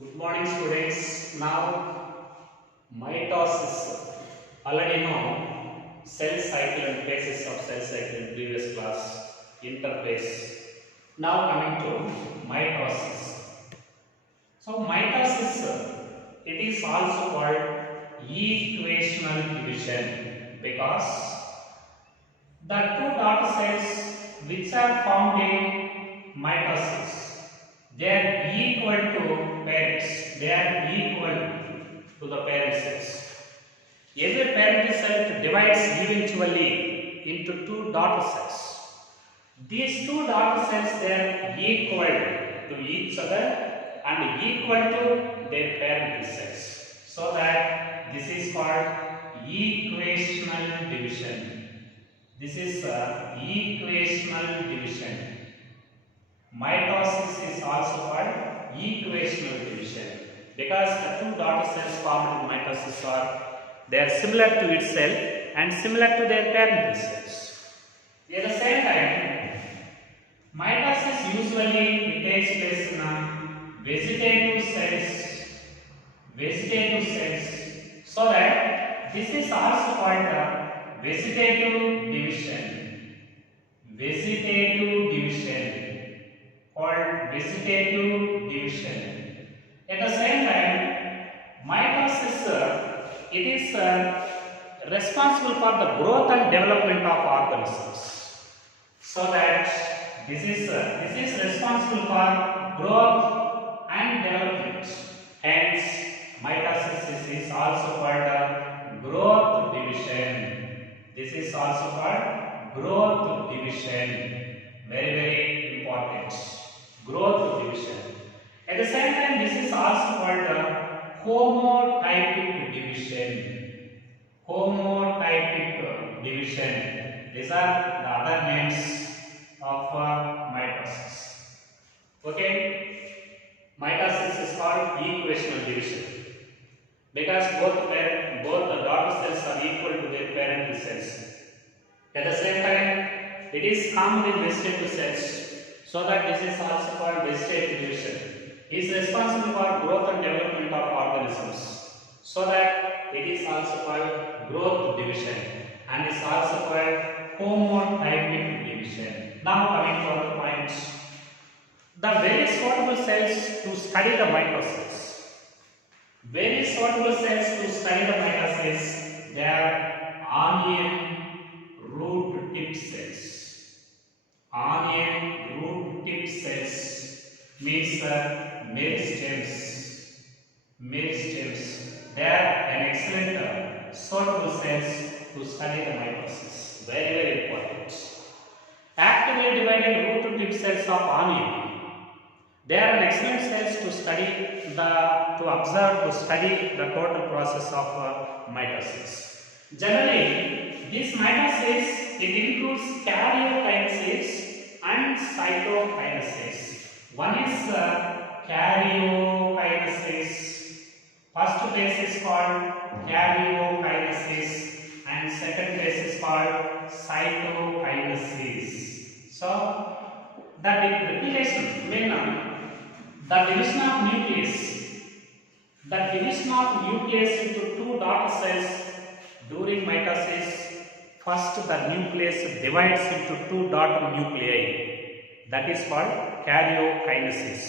Good morning, students. Now, mitosis. Already know cell cycle and phases of cell cycle in previous class. Interphase. Now coming to mitosis. So mitosis, it is also called equational division because the two daughter cells which are found in mitosis, they are equal to parents. They are equal to the parent cells. Every parent cell divides eventually into two daughter cells. These two daughter cells, they are equal to each other and equal to their parent cells. So that this is called equational division. This is equational division. Mitosis is also called equational division because the two daughter cells formed in mitosis they are similar to itself and similar to their parent cells. At the same time, mitosis usually takes place in vegetative cells. Vegetative cells. So that this is also called the vegetative division. Vegetative division. Called vegetative division. At the same time, mitosis it is responsible for the growth and development of organisms. So that this is responsible for growth and development. Hence, mitosis is also called growth division. This is also called growth division. Very important. Growth division. At the same time, this is also called homotypic division. Homotypic division. These are the other names of mitosis. Okay, mitosis is called equational division because both the daughter cells are equal to their parent cells. At the same time, it is common in vegetative cells, so that this is also called vegetative division. It is responsible for growth and development of organisms, so that it is also called growth division and is also called homotypic division. Now coming to other points, the very suitable cells to study the mitosis. Very suitable cells to study the mitosis, they are onion root tip cells. Onion root tip cells means meristems. Meristems. They are an excellent suitable cells to study the mitosis. Very important. Actively dividing root tip cells of onion. They are an excellent cells to study to study the total process of mitosis. Generally, this mitosis it includes karyokinesis and cytokinesis. One is karyokinesis. First phase is called karyokinesis and second phase is called cytokinesis. So, the replication, the division of nucleus into two daughter cells during mitosis. First, the nucleus divides into two daughter nuclei. That is called karyokinesis.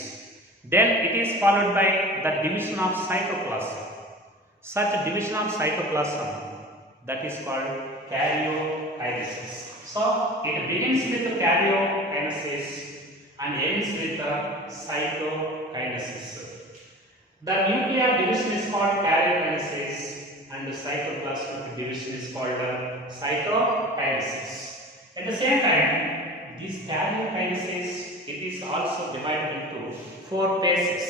Then it is followed by the division of cytoplasm. Such division of cytoplasm, that is called karyokinesis. So, it begins with karyokinesis and ends with cytokinesis. The nuclear division is called karyokinesis and the cytoplasmic division is called cytokinesis. At the same time, this karyokinesis, it is also divided into four phases.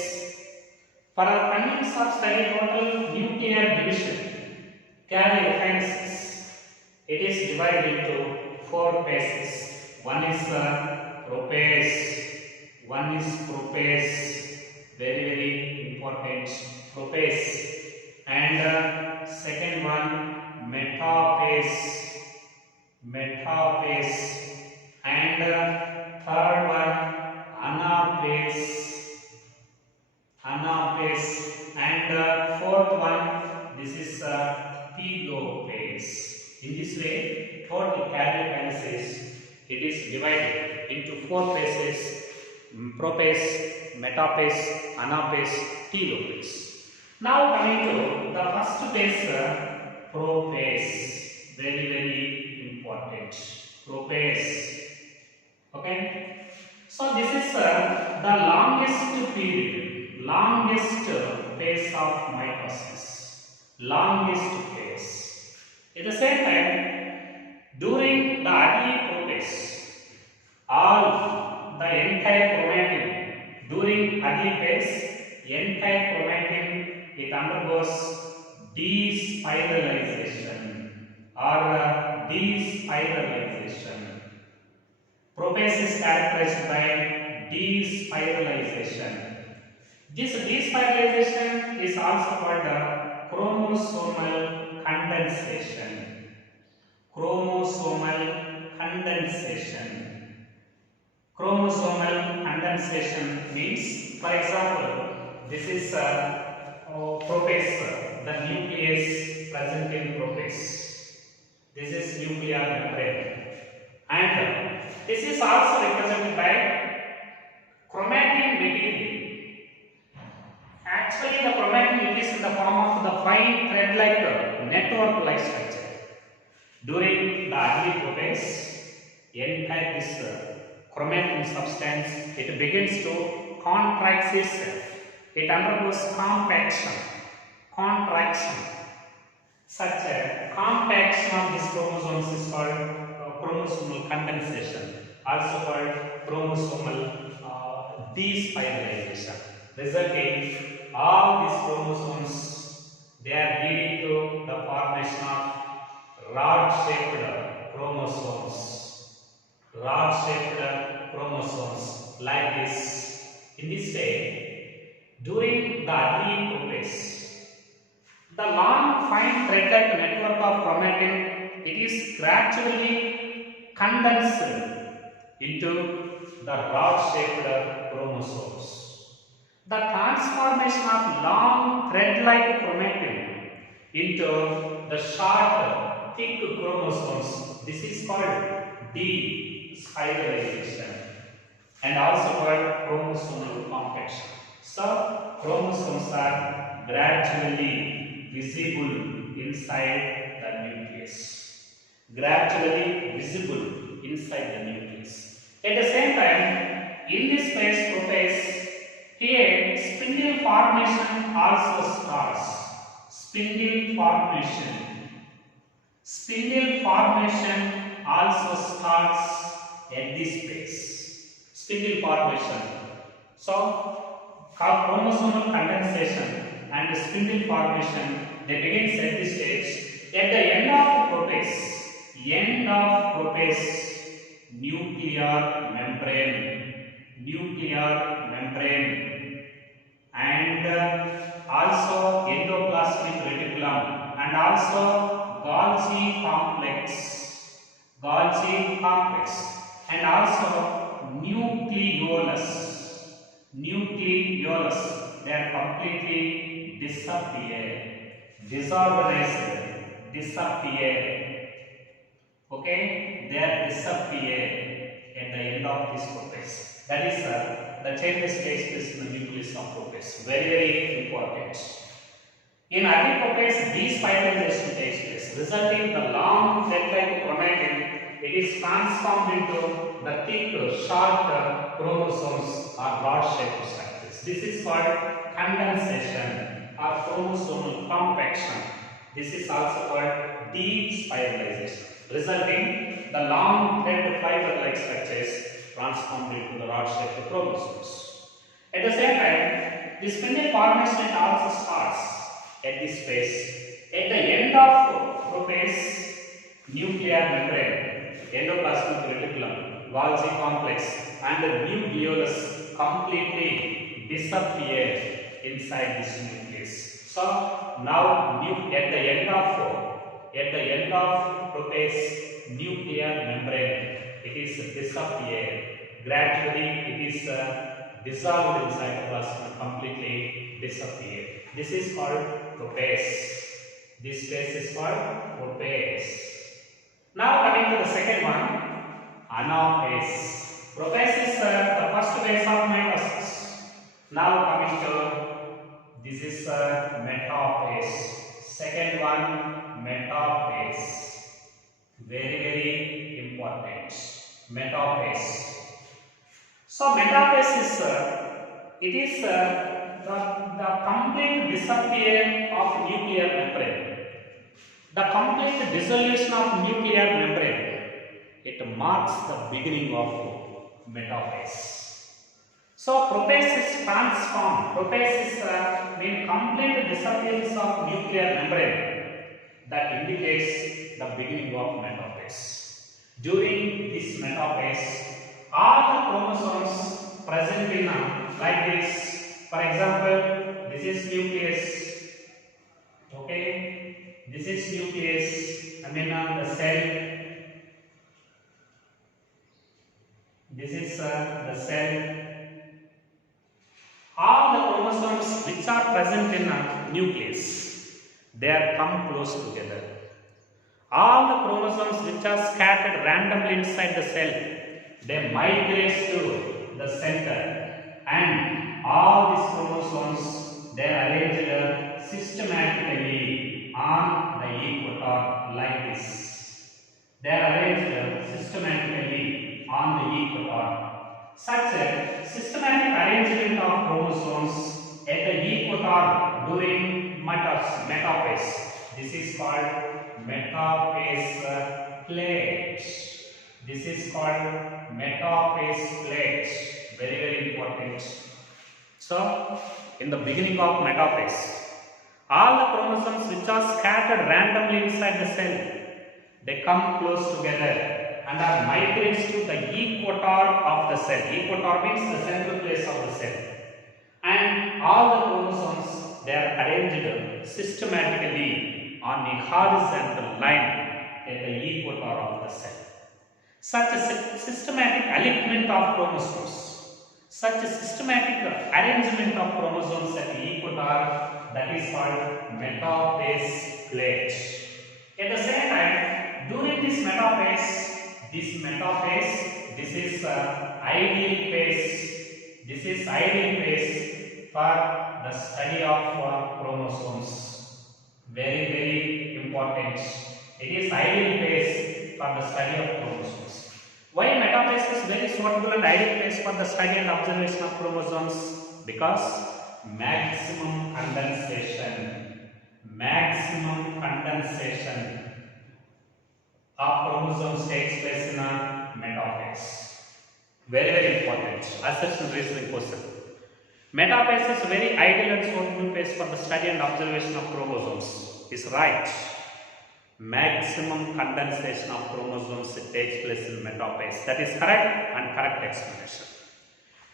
For our convenience of study total nuclear division, karyokinesis, it is divided into four phases. One is prophase, very important, prophase, and second one metaphase, and third one anaphase, apophase, and fourth one, this is telophase. In this way, total karyokinesis, it is divided into four phases: prophase, metaphase, anaphase, telophase. Now coming to the first phase, prophase, very important. Prophase. Okay. So this is the longest period, longest phase of mitosis, longest phase. At the same time, during the early prophase, all the entire chromatin during early phase, entire chromatin it undergoes despiralization or despiralization. Prophase is characterized by despiralization. This despiralization is also called chromosomal condensation. Chromosomal condensation. Chromosomal condensation means, for example, this is prophase, the nucleus present in prophase. This is nuclear membrane. And this is also represented by chromatin material. Actually, the chromatin is in the form of the fine thread-like network-like structure. During the early prophase, entire this chromatin substance it begins to contract itself. It undergoes compaction. Such a compaction of these chromosomes is called chromosomal condensation, also called chromosomal despiralization. Resulting, all these chromosomes they are leading to the formation of rod-shaped chromosomes. Rod-shaped chromosomes like this. In this way, during the early prophase, the long fine thread-like network of chromatin it is gradually condensed into the rod-shaped chromosomes. The transformation of long thread-like chromatin into the short, thick chromosomes, this is called despiralization and also called chromosomal compaction. So, chromosomes are gradually visible inside the nucleus. Gradually visible inside the nucleus. At the same time, in this phase, prophase, here spindle formation also starts. Spindle formation also starts at this phase. Spindle formation. So, chromosomal condensation and spindle formation they begins at this stage. At the end of prophase, nuclear membrane, and also endoplasmic reticulum, and also Golgi complex, and also nucleolus. They are completely disappear. Okay, they are disappear at the end of this prophase. That is the changes takes place in the nucleus of prophase. Very, very important. In early prophase, despiralization takes place, resulting in the long thread-like chromatin. It is transformed into the thick, short chromosomes or rod-shaped structures. This is called condensation or chromosomal compaction. This is also called despiralization, resulting the long thread fiber-like structures transformed into the rod-shaped chromosomes. At the same time, the spindle formation also starts at this phase. At the end of prophase, nuclear membrane, endoplasmic reticulum, Golgi complex, and the nucleolus completely disappear inside this nucleus. So now at the end of prophase, nuclear membrane it is disappear. Gradually it is dissolved in cytoplasm, completely disappear. This is called propace. This phase is called propace. Now coming to the second one, anaphase. Propace is the first phase of mitosis. Now coming to this is metaphase. Second one, metaphase. Very important. Metaphase. So metaphase is it is the complete disappearance of nuclear membrane. The complete dissolution of nuclear membrane. It marks the beginning of metaphase. So propace is transformed. Propace is mean complete disappearance of nuclear membrane. That indicates the beginning of metaphase. During this metaphase, all the chromosomes present in like this. For example, this is nucleus. Okay, this is nucleus. I mean the cell. This is the cell. All the chromosomes which are present in nucleus, they are come close together. All the chromosomes which are scattered randomly inside the cell, they migrate to the center, and all these chromosomes, they are arranged systematically on the equator like this. They are arranged systematically on the equator. Such a systematic arrangement of chromosomes at the equator during metaphase. This is called metaphase plate. This is called metaphase plate. Very important. So, in the beginning of metaphase, all the chromosomes which are scattered randomly inside the cell, they come close together and are migrates to the equator of the cell. Equator means the central place of the cell. And all the chromosomes, they are arranged systematically on a horizontal line at the equator of the cell. Such a systematic alignment of chromosomes, such a systematic arrangement of chromosomes at the equator, that is called metaphase plate. At the same time, during this metaphase, this is ideal phase. This is ideal phase for the study of chromosomes. Very important. It is ideal phase for the study of chromosomes. Why metaphase is very suitable and ideal phase for the study and observation of chromosomes? Because maximum condensation of chromosomes takes place in a metaphase. Very important. Assertion reasoning question. Metaphase is very ideal and suitable phase for the study and observation of chromosomes. Is right. Maximum condensation of chromosomes takes place in metaphase. That is correct and correct explanation.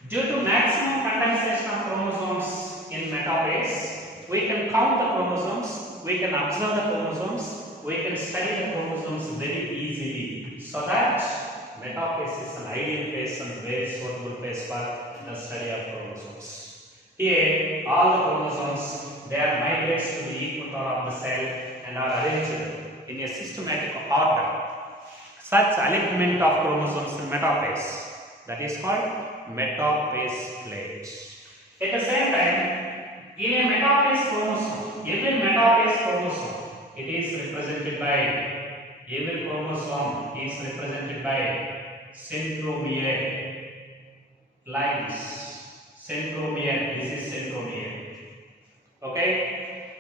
Due to maximum condensation of chromosomes in metaphase, we can count the chromosomes, we can observe the chromosomes, we can study the chromosomes very easily. So that metaphase is an ideal phase and very suitable phase for the study of chromosomes. Here, all the chromosomes, they are migrates to the equator of the cell and are arranged in a systematic order. Such alignment of chromosomes in metaphase, that is called metaphase plate. At the same time, in a metaphase chromosome, every metaphase chromosome, it is represented by, every chromosome is represented by centromere, like this. Centromere, this is centromere. Okay?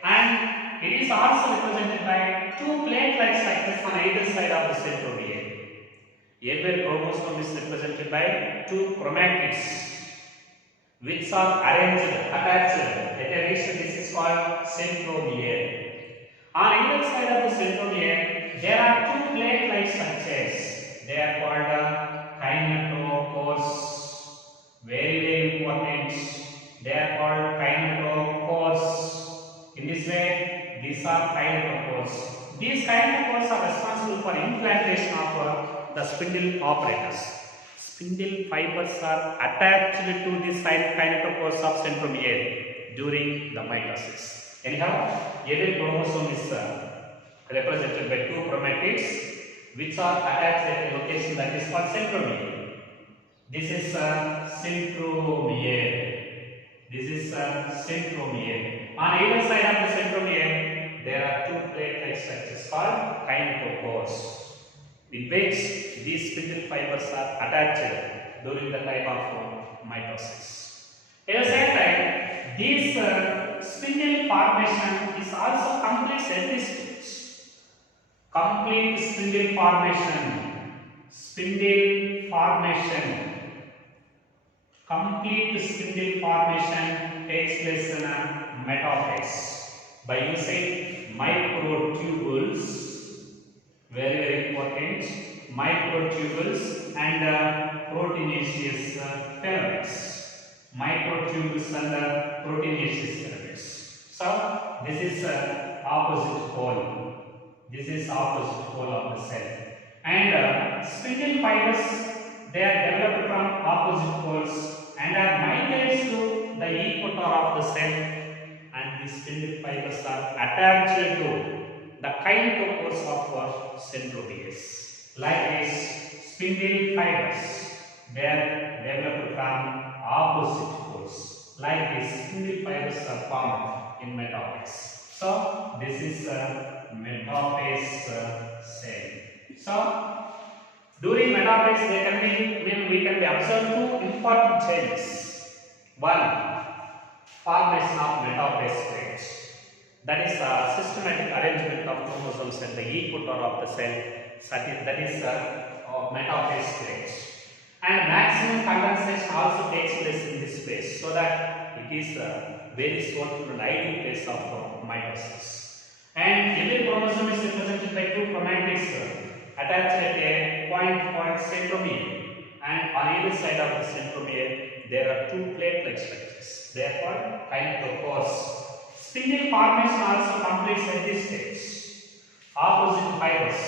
And it is also represented by two plate-like structures on either side of the centromere. Every chromosome is represented by two chromatids which are arranged, attached at a region. This is called centromere. On either side of the centromere, there are two plate-like structures. They are called kinetochores. Very important. They are called kinetochores. In this way, these are kinetochores. These kinetochores are responsible for implantation of the spindle apparatus. Spindle fibers are attached to the kinetochores of centromere. during the mitosis. Anyhow, every chromosome is represented by two chromatids which are attached at a location that is called centromere. This is centromere. This is centromere. On either side of the centromere, there are two plate-like structures called kinetochores, in which these spindle fibers are attached during the time of mitosis. At the same time, this spindle formation is also complete at this stage. Complete spindle formation. Spindle formation. Complete spindle formation takes place in a metaphase by using microtubules, very important, microtubules and proteinaceous filaments. Microtubules and proteinaceous filaments. So this is opposite pole. This is opposite pole of the cell. And spindle fibers, they are developed from opposite poles and are migrated to the equator of the cell, and these spindle fibers are attached to the kinetochores of centromeres. Like this, spindle fibers, they are developed from opposite poles. Like this, spindle fibers are formed in metaphase. So this is a metaphase cell. So during metaphase, we can be observed two important changes. One, formation of metaphase plates. That is a systematic arrangement of chromosomes at the equator of the cell. That is metaphase plates. And maximum condensation also takes place in this phase, so that it is a very suitable and ideal phase of mitosis. And every chromosome is represented by two chromatids attached at a point centromere, and on either side of the centromere there are two plate-like structures. They are called kinetochores. Spindle formation also completes at this stage. Opposite fibers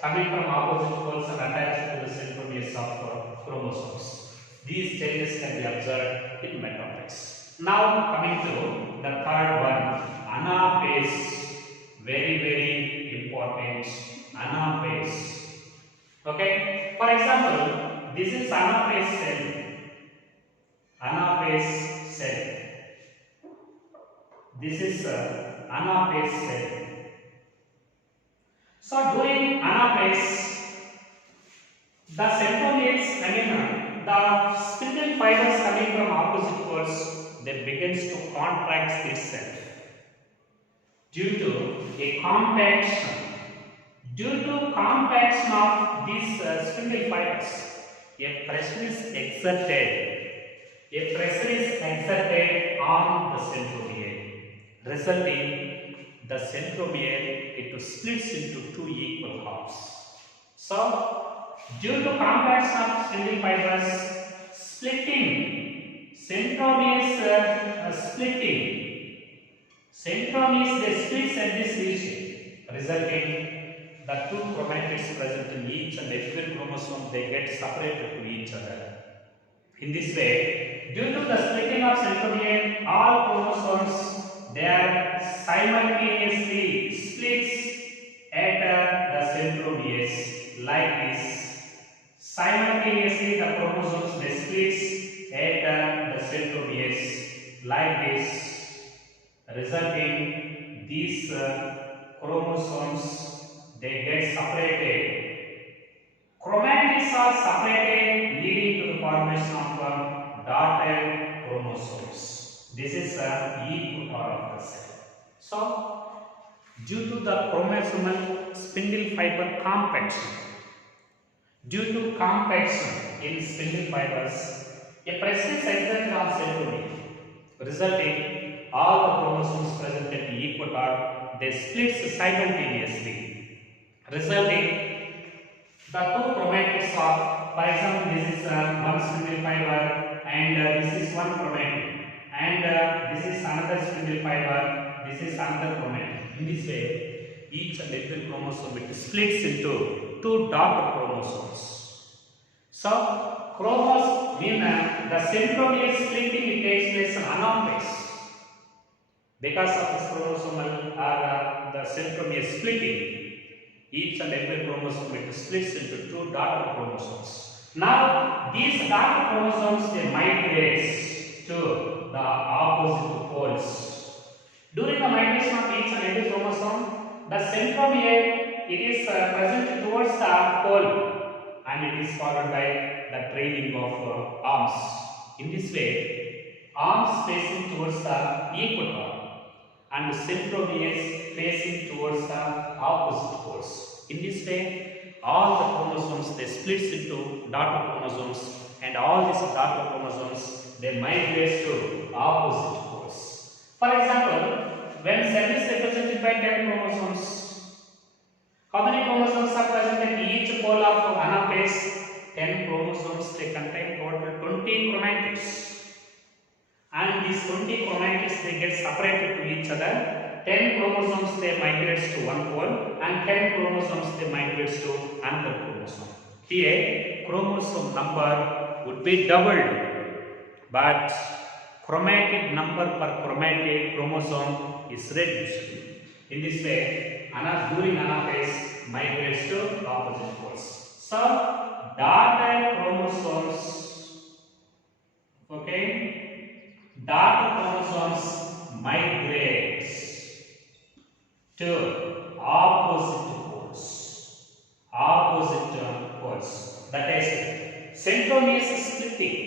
coming from opposite poles are attached to the centromeres of chromosomes. These changes can be observed in metaphase. Now coming to the third one, anaphase. Very important, anaphase. Okay, for example, this is anaphase cell. Anaphase cell. This is anaphase cell. So during anaphase, the centromeres, the spindle fibers coming from opposite poles, they begins to contract itself due to a compaction. Due to compaction of these spindle fibers, a pressure is exerted. A pressure is exerted on the centromere, resulting the centromere it splits into two equal halves. So, due to compaction of spindle fibers, splitting centromeres centromeres they split at this region, resulting the two chromatids present in each and every chromosome they get separated to each other. In this way, due to the splitting of centromere, all chromosomes they are simultaneously splits at the centromeres like this. Simultaneously, the chromosomes they splits at the centromeres like this, resulting these chromosomes they get separated. Chromatids are separated, leading to the formation of dotted chromosomes. This is the equator of the cell. So, due to the chromosomal spindle fiber compaction, due to compaction in spindle fibers, a pressure is exerted on centromere, resulting all the chromosomes present at the equator they split simultaneously, resulting the two chromatids of, for example, this is one spindle fiber and this is one chromatid, and this is another spindle fiber, this is another chromatid. In this way, each and every chromosome it splits into two dotted chromosomes. So, chromos mean the centromere splitting it takes place in anaphase. Because of this chromosomal or the centromere splitting, each and every chromosome it splits into two daughter chromosomes. Now these daughter chromosomes they migrate to the opposite poles. During the migration of each and every chromosome, the centromere it is present towards the pole and it is followed by the trailing of arms. In this way, arms facing towards the equator and centromeres facing towards the opposite poles. In this way, all the chromosomes they splits into daughter chromosomes and all these daughter chromosomes they migrate to opposite poles. For example, when cell is represented by 10 chromosomes, how many chromosomes are present at each pole of anaphase? 10 chromosomes they contain total 20 chromatids. And these 20 chromatids they get separated to each other. 10 chromosomes they migrate to one pole and 10 chromosomes they migrate to another chromosome. Here chromosome number would be doubled, but chromatid number per chromatid chromosome is reduced. In this way, during anaphase migrates to opposite poles. So daughter chromosomes, okay, daughter chromosomes migrate to opposite poles. Opposite poles. That is, centromeres is splitting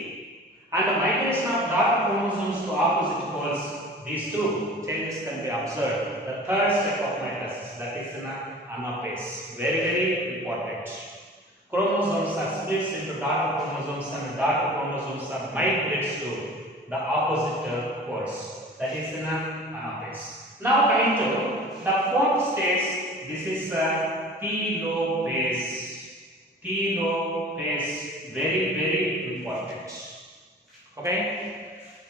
and the migration of daughter chromosomes to opposite poles. These two changes can be observed. The third step of mitosis, that is in anaphase. Very, very important. Chromosomes are split into daughter chromosomes and daughter chromosomes are migrates to the opposite poles. That is in anaphase. Now coming to the fourth stage, this is telophase. Telophase, very, very important. Okay,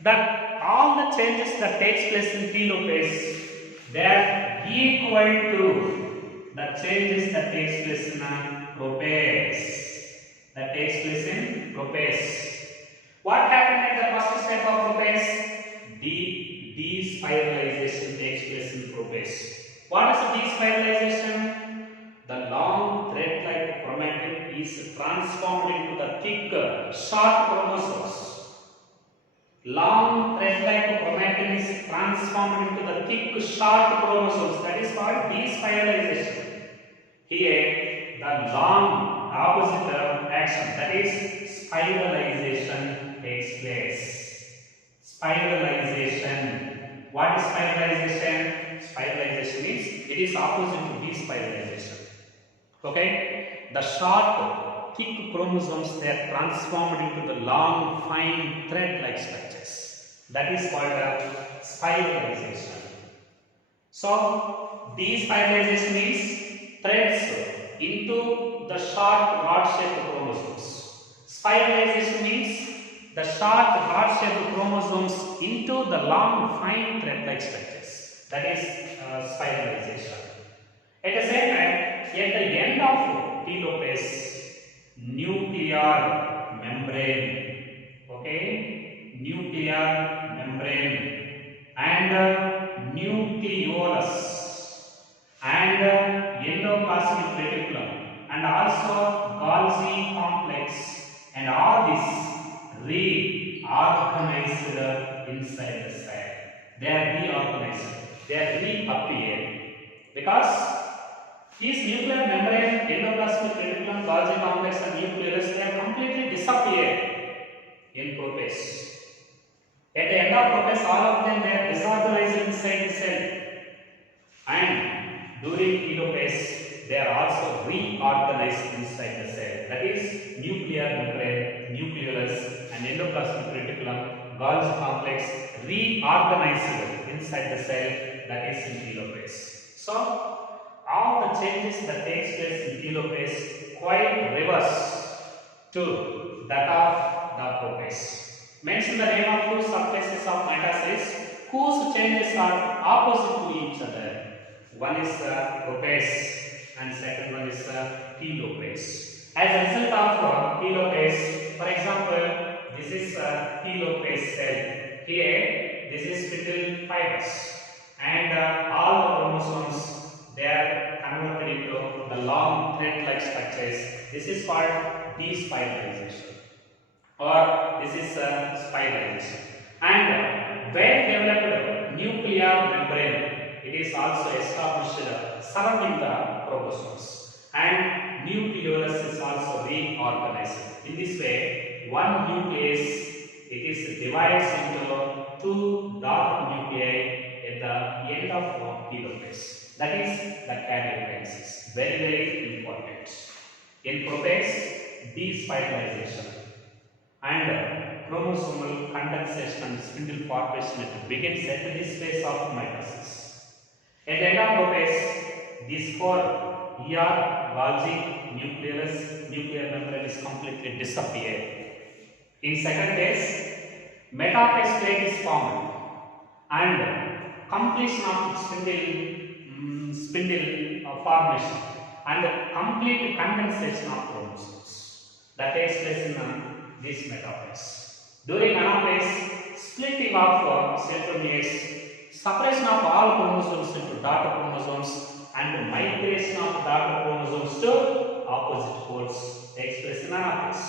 that all the changes that takes place in telophase, they are equal to the changes that takes place in prophase. That takes place in prophase. What happened at the first step of prophase? Despiralization takes place in prophase. What is despiralization? The long thread-like chromatin is transformed into the thick, short chromosomes. Long thread-like chromatin is transformed into the thick, short chromosomes. That is called despiralization. Here, the long opposite action, that is spiralization, takes place. Spiralization. What is spiralization? Spiralization means it is opposite to despiralization. Okay, the short, thick chromosomes they are transformed into the long, fine thread-like structures. That is called spiralization. So, despiralization means threads into the short, rod-shaped chromosomes. Spiralization means the short, rod-shaped chromosomes into the long, fine thread-like structures. That is spiralization. At the same time, at the end of telophase, nuclear membrane, okay, nuclear membrane and nucleolus and endoplasmic reticulum and also Golgi complex and all this reorganized inside the cell. They are reorganized. They are reappeared because these nuclear membrane, endoplasmic reticulum, Golgi complex and nucleolus, they have completely disappeared in prophase. At the end of prophase, all of them they are disorganized inside the cell. And during telophase, they are also reorganized inside the cell. That is nuclear membrane, nucleolus and endoplasmic reticulum, Golgi complex reorganized inside the cell, that is in telophase. So, all the changes that takes place in telophase quite reverse to that of the prophase. Mention the name of two subphases of mitosis whose changes are opposite to each other. One is prophase and second one is telophase. As a result of telophase, for example, this is telophase cell. Here, this is spindle fibers. and all the chromosomes they are converted into the long thread-like structures. This is called despiralization, or this is spiralization. And when developed nuclear membrane, it is also established surrounding the chromosomes, and nucleolus is also reorganized. In this way, one nucleus it is divided into two daughter nuclei at the end of telophase. That is the karyokinesis. Very, very important. In prophase, despiralization and chromosomal condensation and spindle formation begins at this phase of mitosis. At the end of prophase, these four Golgi, nuclear membrane is completely disappeared. In second phase, metaphase plate is formed and completion of spindle formation and complete condensation of chromosomes that takes place in this metaphase. During anaphase, splitting of centromeres, separation of all chromosomes into daughter chromosomes and migration of daughter chromosomes to opposite poles takes place in anaphase.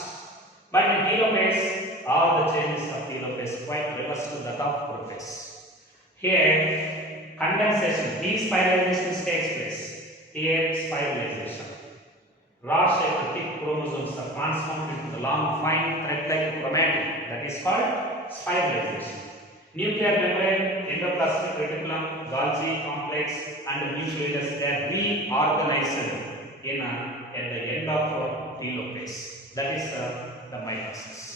But in telophase, all the changes of telophase quite reverse to that of prophase. Here, condensation, despiralization takes place. Here, spiralization. Rod-shaped thick chromosomes are transformed into the long, fine, thread-like chromatin. That is called spiralization. Nuclear membrane, endoplasmic reticulum, Golgi complex, and nucleus they are reorganized at the end of telophase. That is the mitosis.